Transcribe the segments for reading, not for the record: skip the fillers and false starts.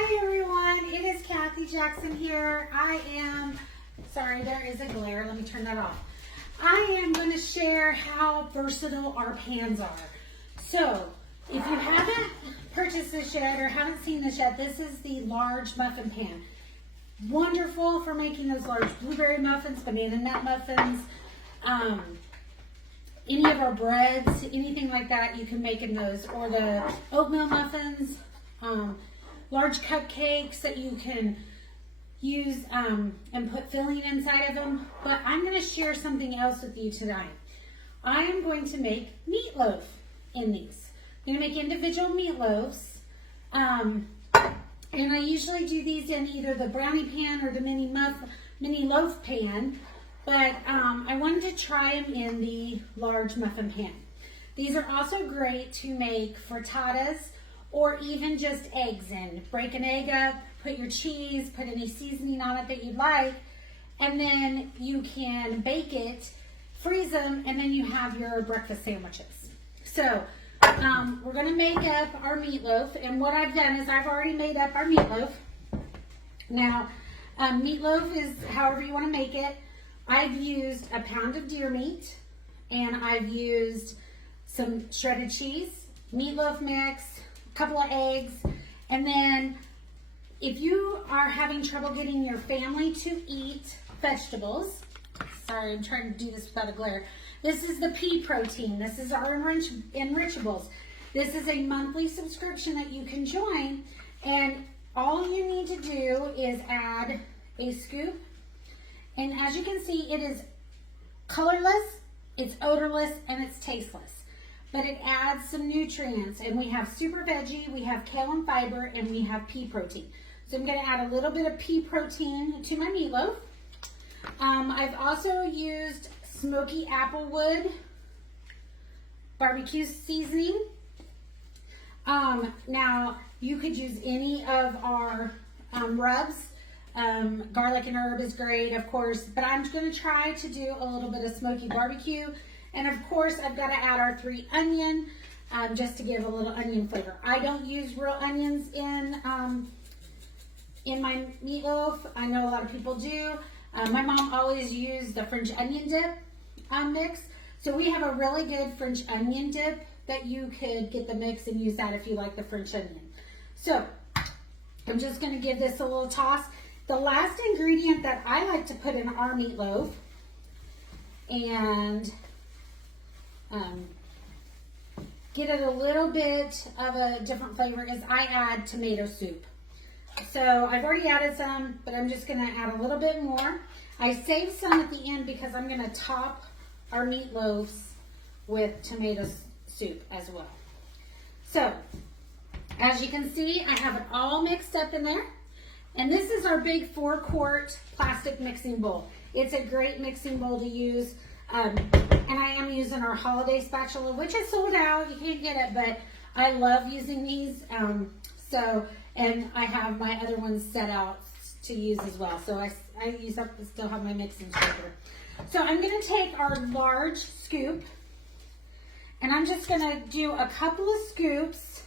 Hi everyone, it is Kathy Jackson here. Sorry, there is a glare. Let me turn that off. I am going to share how versatile our pans are. So, if you haven't purchased this yet or haven't seen this yet, this is the large muffin pan. Wonderful for making those large blueberry muffins, banana nut muffins, any of our breads, anything like that, you can make in those, or the oatmeal muffins, large cupcakes that you can use and put filling inside of them. But I'm going to share something else with you tonight. I am going to make meatloaf in these. I'm going to make individual meatloafs. And I usually do these in either the brownie pan or the mini loaf pan. But I wanted to try them in the large muffin pan. These are also great to make frittatas or even just eggs in. Break an egg up, put your cheese, put any seasoning on it that you'd like, and then you can bake it, freeze them, and then you have your breakfast sandwiches. So we're gonna make up our meatloaf, and what I've done is I've already made up our meatloaf. Now, meatloaf is however you wanna make it. I've used a pound of deer meat, and I've used some shredded cheese, meatloaf mix, a couple of eggs, and then if you are having trouble getting your family to eat vegetables, sorry, I'm trying to do this without a glare. This is the pea protein. This is our Enrichables. This is a monthly subscription that you can join, and all you need to do is add a scoop. And as you can see, it is colorless, it's odorless, and it's tasteless. But it adds some nutrients, and we have super veggie, we have kale and fiber, and we have pea protein. So I'm going to add a little bit of pea protein to my meatloaf. I've also used smoky applewood barbecue seasoning. Now, you could use any of our rubs. Garlic and herb is great, of course, but I'm going to try to do a little bit of smoky barbecue. And of course, I've got to add our 3 onion, just to give a little onion flavor. I don't use real onions in my meatloaf. I know a lot of people do. My mom always used the French onion dip mix. So we have a really good French onion dip that you could get the mix and use that if you like the French onion. So I'm just going to give this a little toss. The last ingredient that I like to put in our meatloaf and get it a little bit of a different flavor is I add tomato soup. So I've already added some, but I'm just going to add a little bit more. I saved some at the end because I'm going to top our meatloaves with tomato soup as well. So as you can see, I have it all mixed up in there. And this is our big 4-quart plastic mixing bowl. It's a great mixing bowl to use. And I am using our holiday spatula, which is sold out. You can't get it, but I love using these. And I have my other ones set out to use as well. So I still have my mixing shaker. So I'm going to take our large scoop, and I'm just going to do a couple of scoops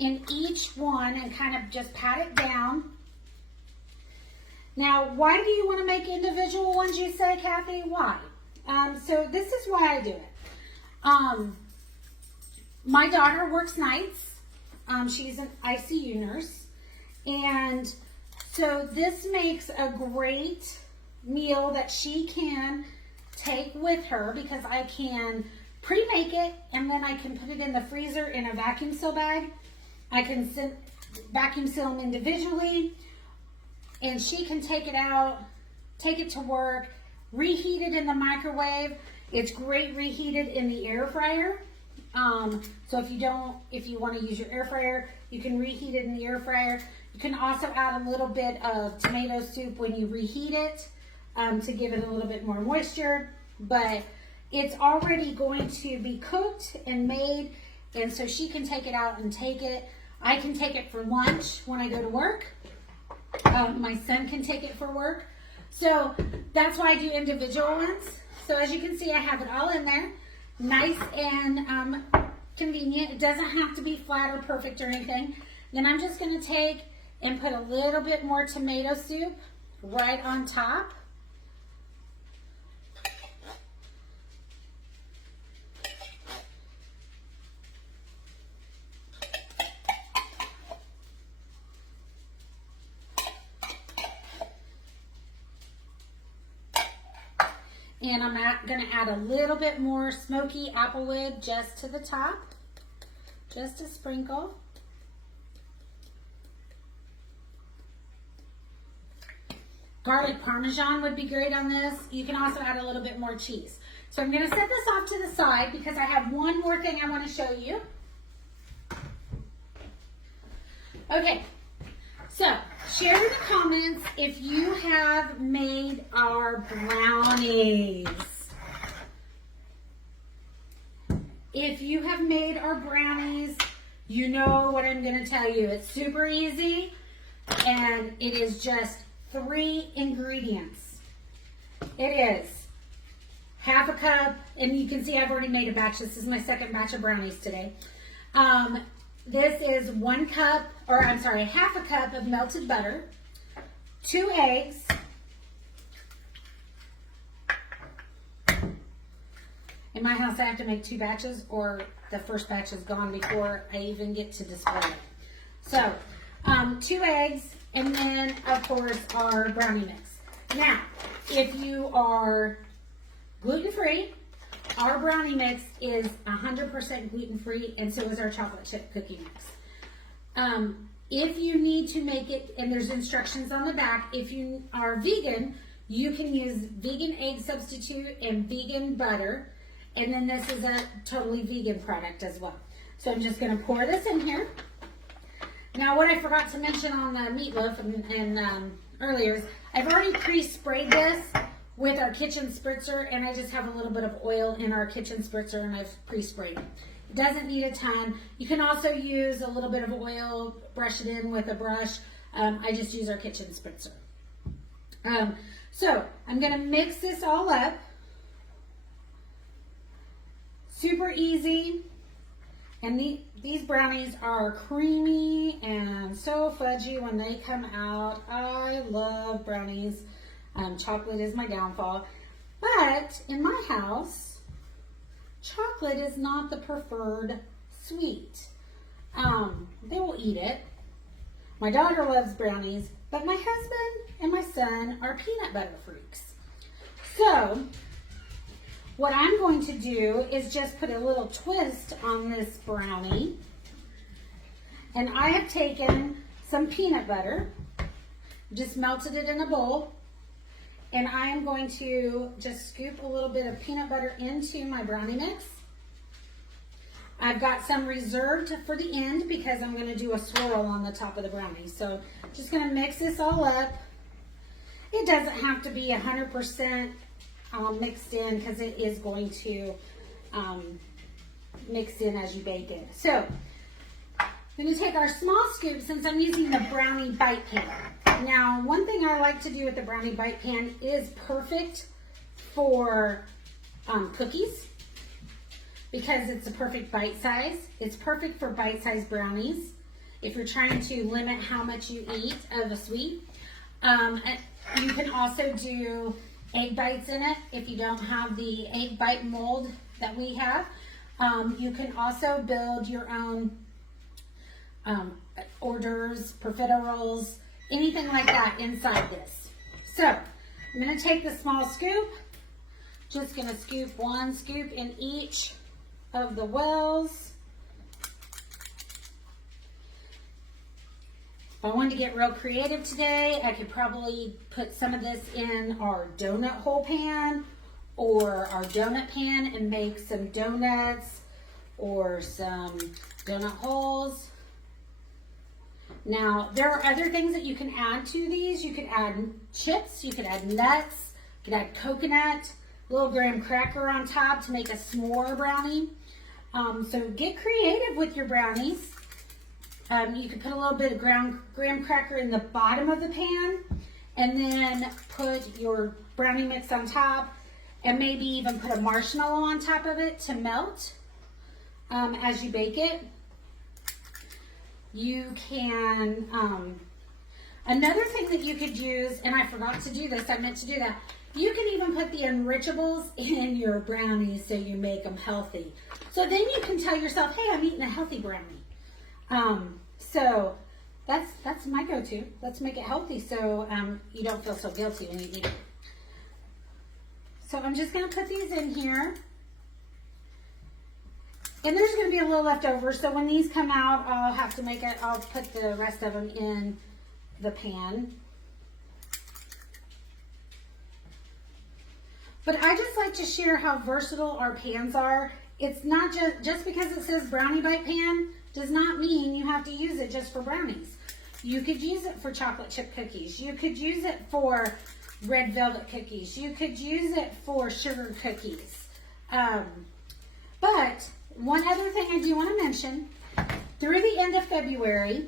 in each one and kind of just pat it down. Now, why do you want to make individual ones, you say, Kathy? Why? So this is why I do it. My daughter works nights. She's an ICU nurse. And so this makes a great meal that she can take with her because I can pre-make it and then I can put it in the freezer in a vacuum seal bag. I can vacuum seal them individually, and she can take it out, take it to work, reheat it in the microwave. It's great reheated in the air fryer. So if you want to use your air fryer, you can reheat it in the air fryer. You can also add a little bit of tomato soup when you reheat it to give it a little bit more moisture. But it's already going to be cooked and made, and so she can take it out and take it. I can take it for lunch when I go to work. My son can take it for work. So that's why I do individual ones. So as you can see, I have it all in there. Nice and convenient. It doesn't have to be flat or perfect or anything. Then I'm just going to take and put a little bit more tomato soup right on top. And I'm going to add a little bit more smoky applewood just to the top, just a sprinkle. Garlic Parmesan would be great on this. You can also add a little bit more cheese. So I'm going to set this off to the side because I have one more thing I want to show you. Okay, so share in the comments if you have made our brownies. If you have made our brownies, you know what I'm going to tell you. It's super easy, and it is just 3 ingredients. It is half a cup, and you can see I've already made a batch. This is my second batch of brownies today. This is 1 cup, or I'm sorry, half a cup of melted butter, 2 eggs, in my house I have to make 2 batches or the first batch is gone before I even get to display it. So 2 eggs, and then of course our brownie mix. Now, if you are gluten-free, our brownie mix is 100% gluten-free, and so is our chocolate chip cookie mix. If you need to make it, and there's instructions on the back, if you are vegan, you can use vegan egg substitute and vegan butter, and then this is a totally vegan product as well. So I'm just going to pour this in here. Now, what I forgot to mention on the meatloaf and earlier is I've already pre-sprayed this with our kitchen spritzer, and I just have a little bit of oil in our kitchen spritzer, and I've pre-sprayed it. It doesn't need a ton. You can also use a little bit of oil, brush it in with a brush. I just use our kitchen spritzer. So I'm going to mix this all up. Super easy. And these brownies are creamy and so fudgy when they come out. I love brownies. Chocolate is my downfall. But in my house, chocolate is not the preferred sweet. They will eat it. My daughter loves brownies, but my husband and my son are peanut butter freaks. So what I'm going to do is just put a little twist on this brownie. And I have taken some peanut butter, just melted it in a bowl, and I am going to just scoop a little bit of peanut butter into my brownie mix. I've got some reserved for the end because I'm going to do a swirl on the top of the brownie. So just going to mix this all up. It doesn't have to be 100% mixed in because it is going to mix in as you bake it. So I'm going to take our small scoop since I'm using the brownie bite pan. Now, one thing I like to do with the brownie bite pan is perfect for cookies because it's a perfect bite size. It's perfect for bite-sized brownies if you're trying to limit how much you eat of a sweet. You can also do egg bites in it if you don't have the egg bite mold that we have. You can also build your own hors d'oeuvres, profiteroles, anything like that inside this. So I'm going to take the small scoop, just going to scoop 1 scoop in each of the wells. If I wanted to get real creative today, I could probably put some of this in our donut hole pan or our donut pan and make some donuts or some donut holes. Now, there are other things that you can add to these. You could add chips, you could add nuts, you could add coconut, a little graham cracker on top to make a s'more brownie. So get creative with your brownies. You could put a little bit of graham cracker in the bottom of the pan and then put your brownie mix on top and maybe even put a marshmallow on top of it to melt as you bake it. You can, another thing that you could use, and I forgot to do this, I meant to do that, you can even put the enrichables in your brownies so you make them healthy. So then you can tell yourself, hey, I'm eating a healthy brownie. So that's my go-to. Let's make it healthy so you don't feel so guilty when you eat it. So I'm just going to put these in here. And there's going to be a little left over, so when these come out, I'll put the rest of them in the pan. But I just like to share how versatile our pans are. It's not just because it says brownie bite pan does not mean you have to use it just for brownies. You could use it for chocolate chip cookies. You could use it for red velvet cookies. You could use it for sugar cookies. But one other thing I do want to mention, through the end of February,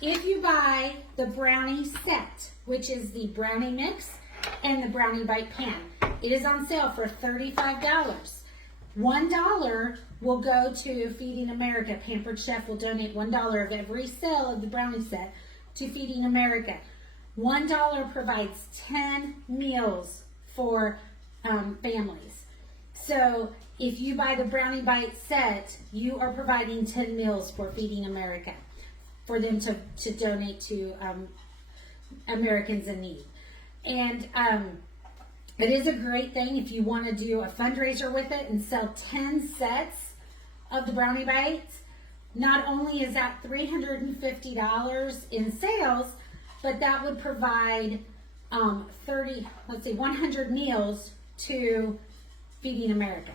if you buy the brownie set, which is the brownie mix and the brownie bite pan, it is on sale for $35. $1 will go to Feeding America. Pampered Chef will donate $1 of every sale of the brownie set to Feeding America. $1 provides 10 meals for families. So if you buy the brownie bite set, you are providing 10 meals for Feeding America for them to donate to Americans in need. And it is a great thing if you want to do a fundraiser with it and sell 10 sets of the brownie bites. Not only is that $350 in sales, but that would provide 100 meals to Feeding America.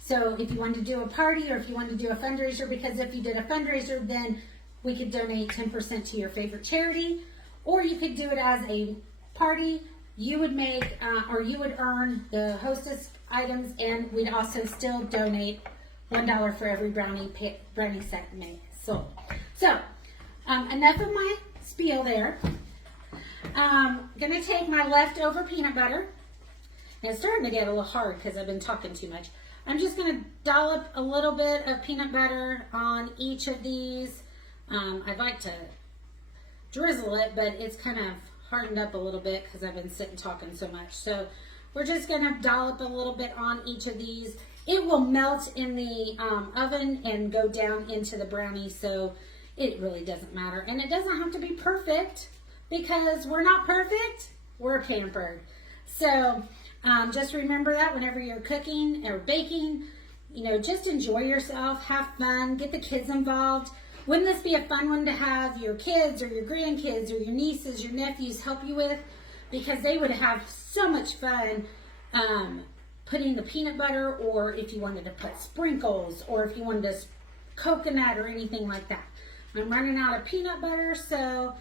So if you wanted to do a party or if you wanted to do a fundraiser, because if you did a fundraiser, then we could donate 10% to your favorite charity, or you could do it as a party. You would make, or you would earn the hostess items, and we'd also still donate $1 for every brownie set sold. So, enough of my spiel there. Gonna take my leftover peanut butter. And it's starting to get a little hard because I've been talking too much. I'm just gonna dollop a little bit of peanut butter on each of these. I'd like to drizzle it, but it's kind of hardened up a little bit because I've been sitting talking so much. So we're just gonna dollop a little bit on each of these. It will melt in the oven and go down into the brownie, so it really doesn't matter. And it doesn't have to be perfect because we're not perfect, we're pampered. So just remember that whenever you're cooking or baking, just enjoy yourself, have fun, get the kids involved. Wouldn't this be a fun one to have your kids or your grandkids or your nieces, your nephews help you with? Because they would have so much fun putting the peanut butter, or if you wanted to put sprinkles, or if you wanted to coconut or anything like that. I'm running out of peanut butter, so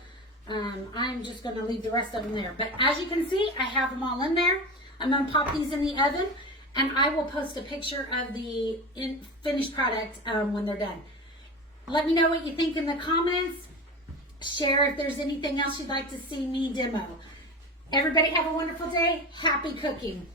I'm just going to leave the rest of them there. But as you can see, I have them all in there. I'm going to pop these in the oven, and I will post a picture of the finished product when they're done. Let me know what you think in the comments. Share if there's anything else you'd like to see me demo. Everybody have a wonderful day. Happy cooking.